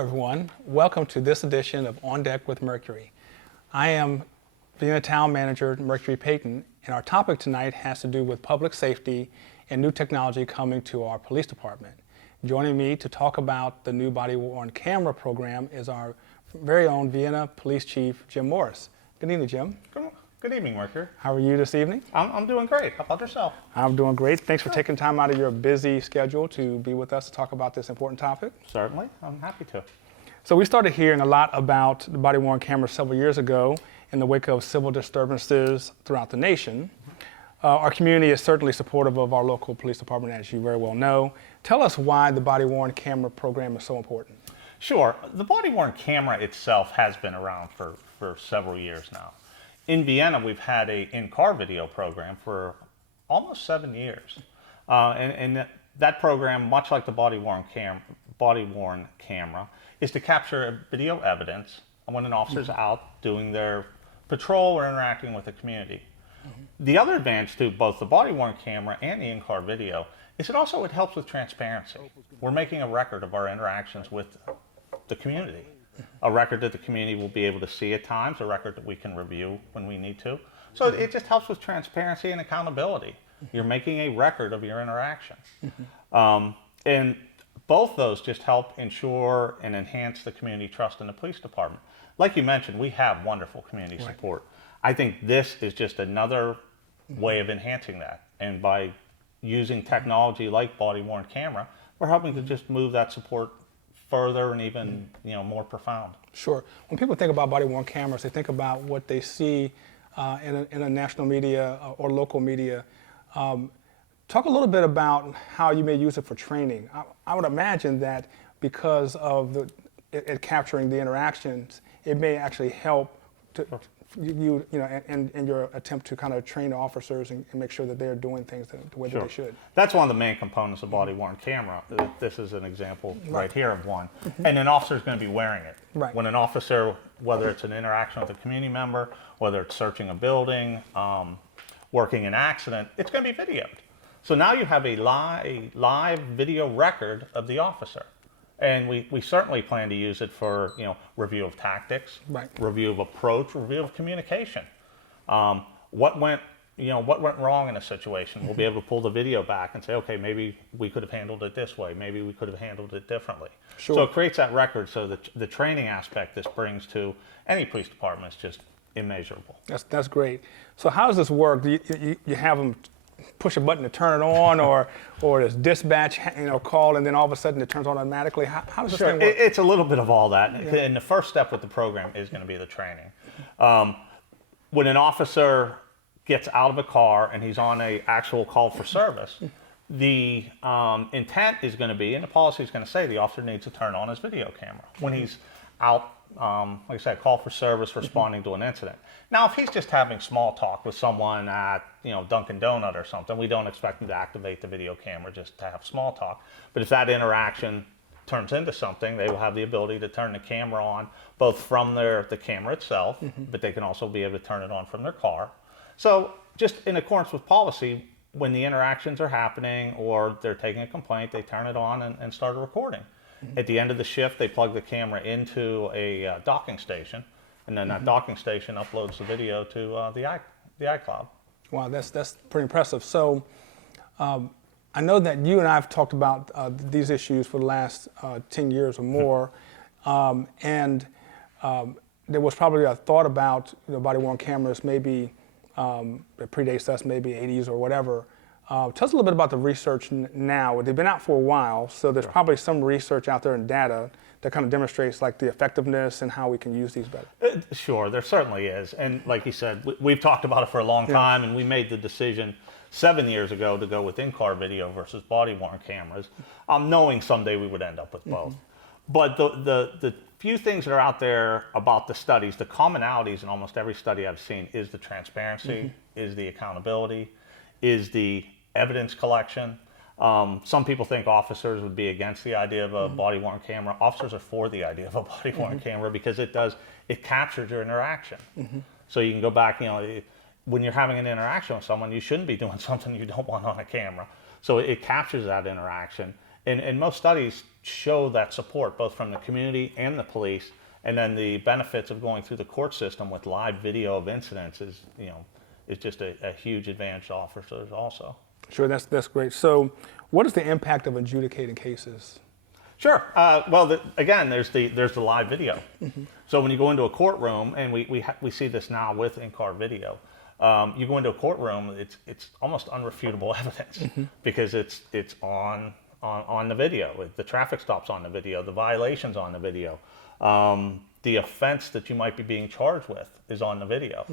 everyone. Welcome to this edition of On Deck with Mercury. I am Vienna Town Manager Mercury Payton, and our topic tonight has to do with public safety and new technology coming to our police department. Joining me to talk about the new body-worn camera program is our very own Vienna Police Chief, Jim Morris. Good evening, Jim. Good evening, Mercury. How are you this evening? I'm doing great. How about yourself? I'm doing great. Thanks for taking time out of your busy schedule to be with us to talk about this important topic. Certainly. I'm happy to. So we started hearing a lot about the body-worn camera several years ago in the wake of civil disturbances throughout the nation. Our community is certainly supportive of our local police department, as you very well know. Tell us why the body-worn camera program is so important. Sure. The body-worn camera itself has been around for several years now. In Vienna, we've had an in-car video program for almost 7 years. And that program, much like the body-worn camera, is to capture video evidence when an officer's out doing their patrol or interacting with the community. The other advantage to both the body-worn camera and the in-car video is it helps with transparency. We're making a record of our interactions with the community. A record that the community will be able to see at times, a record that we can review when we need to. So it just helps with transparency and accountability. You're making a record of your interaction. And both those just help ensure and enhance the community trust in the police department. Like you mentioned, we have wonderful community support. I think this is just another way of enhancing that. And by using technology like body-worn camera, we're helping to just move that support further and even more profound. Sure. When people think about body-worn cameras, they think about what they see in a national media or local media. Talk a little bit about how you may use it for training. I would imagine that because of it capturing the interactions, it may actually help to, in your attempt to kind of train officers and make sure that they're doing things the way that they should. That's one of the main components of body-worn camera. This is an example right here of one. And an officer is going to be wearing it. Right. When an officer, whether it's an interaction with a community member, whether it's searching a building, working an accident, it's going to be videoed. So now you have a live video record of the officer. And we certainly plan to use it for review of tactics, review of approach, review of communication. What went wrong in a situation? We'll be able to pull the video back and say, okay, maybe we could have handled it this way. Maybe we could have handled it differently. Sure. So it creates that record. So the training aspect this brings to any police department is just immeasurable. That's great. So how does this work? Do you have them push a button to turn it on, or does dispatch call and then all of a sudden it turns on automatically? How does this thing work? It's a little bit of all that. Yeah. And the first step with the program is going to be the training. When an officer gets out of a car and he's on an actual call for service, the intent is going to be, and the policy is going to say, the officer needs to turn on his video camera when he's out, like I said, call for service, responding to an incident. Now, if he's just having small talk with someone at, Dunkin' Donut or something, we don't expect him to activate the video camera just to have small talk. But if that interaction turns into something, they will have the ability to turn the camera on, both from the camera itself, but they can also be able to turn it on from their car. So just in accordance with policy, when the interactions are happening or they're taking a complaint, they turn it on and start a recording. At the end of the shift, they plug the camera into a docking station, and then that docking station uploads the video to the iCloud. Wow, that's pretty impressive. So I know that you and I have talked about these issues for the last 10 years or more, and there was probably a thought about body-worn cameras maybe that predates us, maybe 80s or whatever. Tell us a little bit about the research now. They've been out for a while, so there's probably some research out there and data that kind of demonstrates like the effectiveness and how we can use these better. Sure, there certainly is. And like you said, we've talked about it for a long time, and we made the decision 7 years ago to go with in-car video versus body-worn cameras, knowing someday we would end up with both. But the few things that are out there about the studies, the commonalities in almost every study I've seen is the transparency, is the accountability, is the evidence collection. Some people think officers would be against the idea of a body-worn camera. Officers are for the idea of a body-worn camera because it captures your interaction. So you can go back, when you're having an interaction with someone, you shouldn't be doing something you don't want on a camera. So it captures that interaction. And most studies show that support both from the community and the police, and then the benefits of going through the court system with live video of incidents is just a huge advantage to officers also. Sure, that's great. So what is the impact of adjudicating cases? Sure. Well, again, there's the live video. So when you go into a courtroom, and we see this now with in-car video, you go into a courtroom, it's almost unrefutable evidence because it's on the video. The traffic stop's on the video. The violation's on the video. The offense that you might be being charged with is on the video.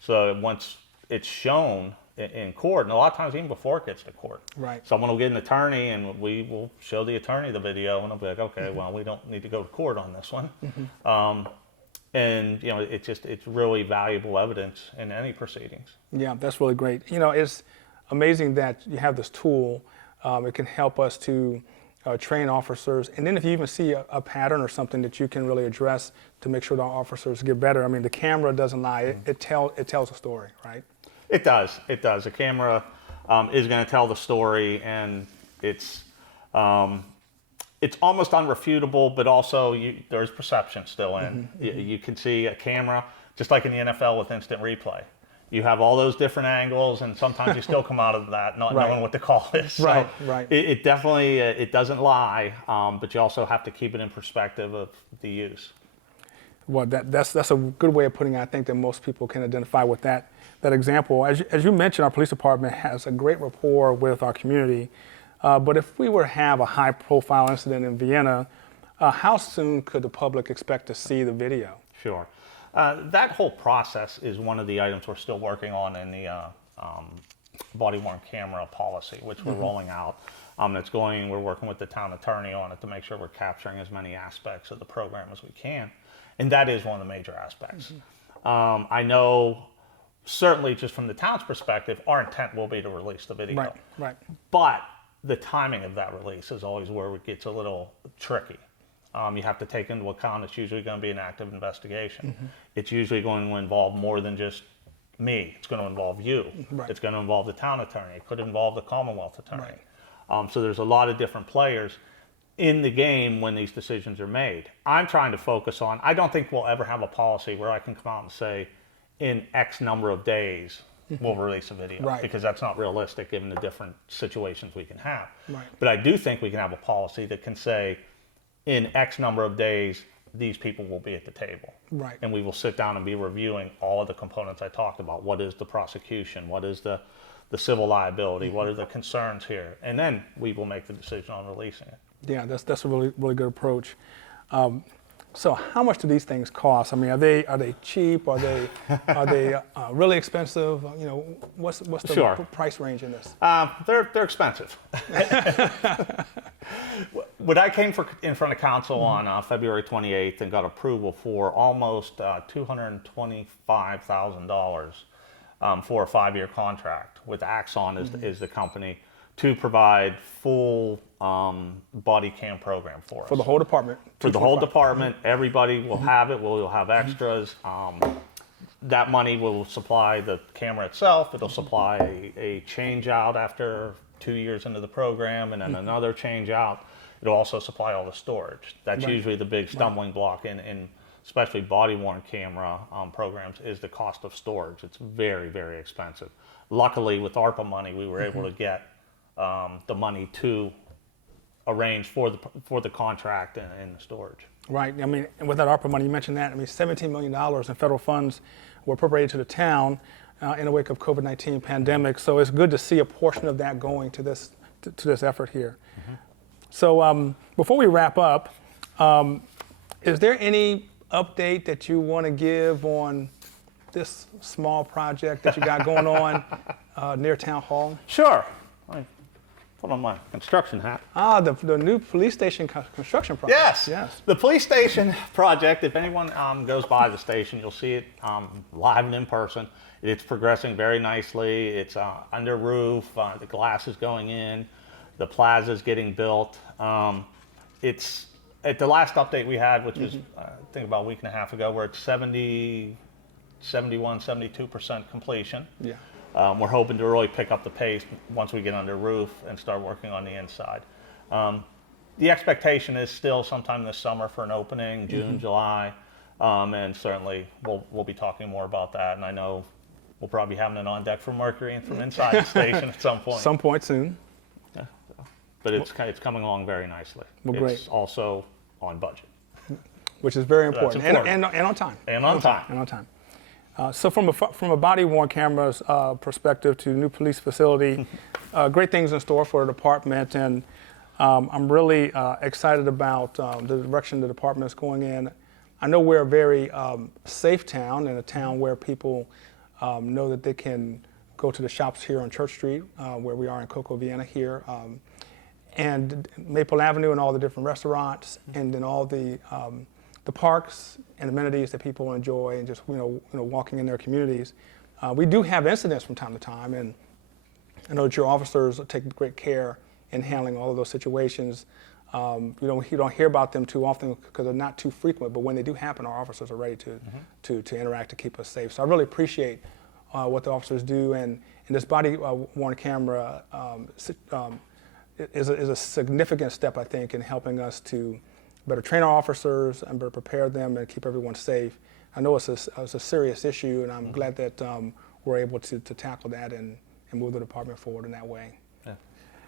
So once it's shown in court, and a lot of times even before it gets to court, right, someone will get an attorney, and we will show the attorney the video, and they'll be like, okay, well, we don't need to go to court on this one. And it's really valuable evidence in any proceedings. Yeah, that's really great. It's amazing that you have this tool. It can help us to train officers, and then if you even see a pattern or something that you can really address to make sure the officers get better. I mean, the camera doesn't lie; it tells a story, right? It does. The camera is going to tell the story, and it's almost unrefutable, but also there's perception still in. You can see a camera, just like in the NFL with instant replay. You have all those different angles, and sometimes you still come out of that not knowing what the call is. So right. It definitely it doesn't lie, but you also have to keep it in perspective of the use. Well, that's a good way of putting it. I think that most people can identify with that example. As you mentioned, our police department has a great rapport with our community. But if we were to have a high-profile incident in Vienna, how soon could the public expect to see the video? Sure. That whole process is one of the items we're still working on in the body-worn camera policy, which we're rolling out. We're working with the town attorney on it to make sure we're capturing as many aspects of the program as we can. And that is one of the major aspects. I know, certainly just from the town's perspective, our intent will be to release the video. Right. But the timing of that release is always where it gets a little tricky. You have to take into account it's usually going to be an active investigation. It's usually going to involve more than just me. It's going to involve you. It's going to involve the town attorney. It could involve the Commonwealth attorney. So there's a lot of different players in the game when these decisions are made. I'm trying to focus on, I don't think we'll ever have a policy where I can come out and say, in X number of days, we'll release a video, because that's not realistic given the different situations we can have. But I do think we can have a policy that can say, in X number of days, these people will be at the table. And we will sit down and be reviewing all of the components I talked about. What is the prosecution? What is the civil liability? What are the concerns here? And then we will make the decision on releasing it. Yeah, that's a really good approach. So how much do these things cost? I mean, are they cheap? Are they really expensive? What's the price range in this? They're expensive. When I came in front of council on February 28th and got approval for almost $225,000 for a 5-year contract with Axon is the company to provide full body cam program for us. For the whole department? For the whole department. Everybody will have it. We'll have extras. That money will supply the camera itself. It'll supply a change out after 2 years into the program, and then another change out. It'll also supply all the storage. That's usually the big stumbling block in especially body-worn camera programs, is the cost of storage. It's very, very expensive. Luckily, with ARPA money, we were able to get the money to arrange for the contract and the storage. Right. I mean, with that ARPA money, you mentioned that. I mean, $17 million in federal funds were appropriated to the town in the wake of COVID-19 pandemic. So it's good to see a portion of that going to this effort here. So before we wrap up, is there any update that you want to give on this small project that you got going on near Town Hall? Sure. Put on my construction hat. The new police station construction project. Yes. The police station project, if anyone goes by the station, you'll see it live and in person. It's progressing very nicely. It's under roof. The glass is going in. The plaza's getting built. It's at the last update we had, which was I think about a week and a half ago, we're at 71, 72% completion. Yeah. We're hoping to really pick up the pace once we get under roof and start working on the inside. the expectation is still sometime this summer for an opening, June, July, and certainly we'll be talking more about that. And I know we'll probably be having it on deck from Mercury and from inside the station at some point. Some point soon. Yeah, but it's coming along very nicely. Well, it's great. also on budget. Which is very important. That's important. And on time. And on time. And on time. So from a body-worn cameras perspective to new police facility, great things in store for the department, and I'm really excited about the direction the department is going in. I know we're a very safe town, and a town where people know that they can go to the shops here on Church Street, where we are in Cocoa, Vienna here, and Maple Avenue and all the different restaurants, and then all the parks and amenities that people enjoy, and just walking in their communities. We do have incidents from time to time, and I know that your officers take great care in handling all of those situations. You don't hear about them too often because they're not too frequent, but when they do happen, our officers are ready to interact to keep us safe. So I really appreciate what the officers do, and this body-worn camera is a significant step, I think, in helping us to better train our officers and better prepare them and keep everyone safe. I know it's a serious issue, and I'm glad that we're able to tackle that and move the department forward in that way. Yeah.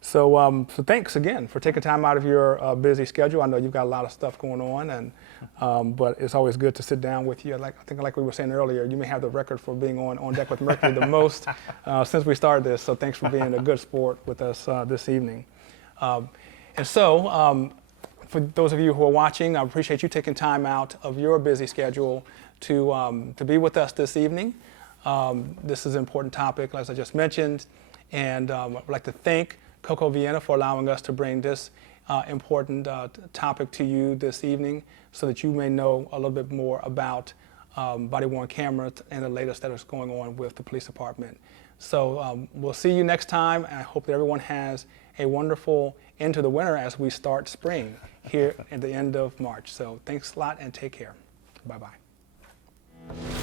So thanks again for taking time out of your busy schedule. I know you've got a lot of stuff going on, and but it's always good to sit down with you. I think like we were saying earlier, you may have the record for being on deck with Mercury the most since we started this. So thanks for being a good sport with us this evening. For those of you who are watching, I appreciate you taking time out of your busy schedule to be with us this evening. This is an important topic, as I just mentioned, and I'd like to thank Cocoa Vienna for allowing us to bring this important topic to you this evening so that you may know a little bit more about body-worn cameras and the latest that is going on with the police department. So we'll see you next time. I hope that everyone has a wonderful end to the winter as we start spring here at the end of March. So thanks a lot and take care. Bye-bye.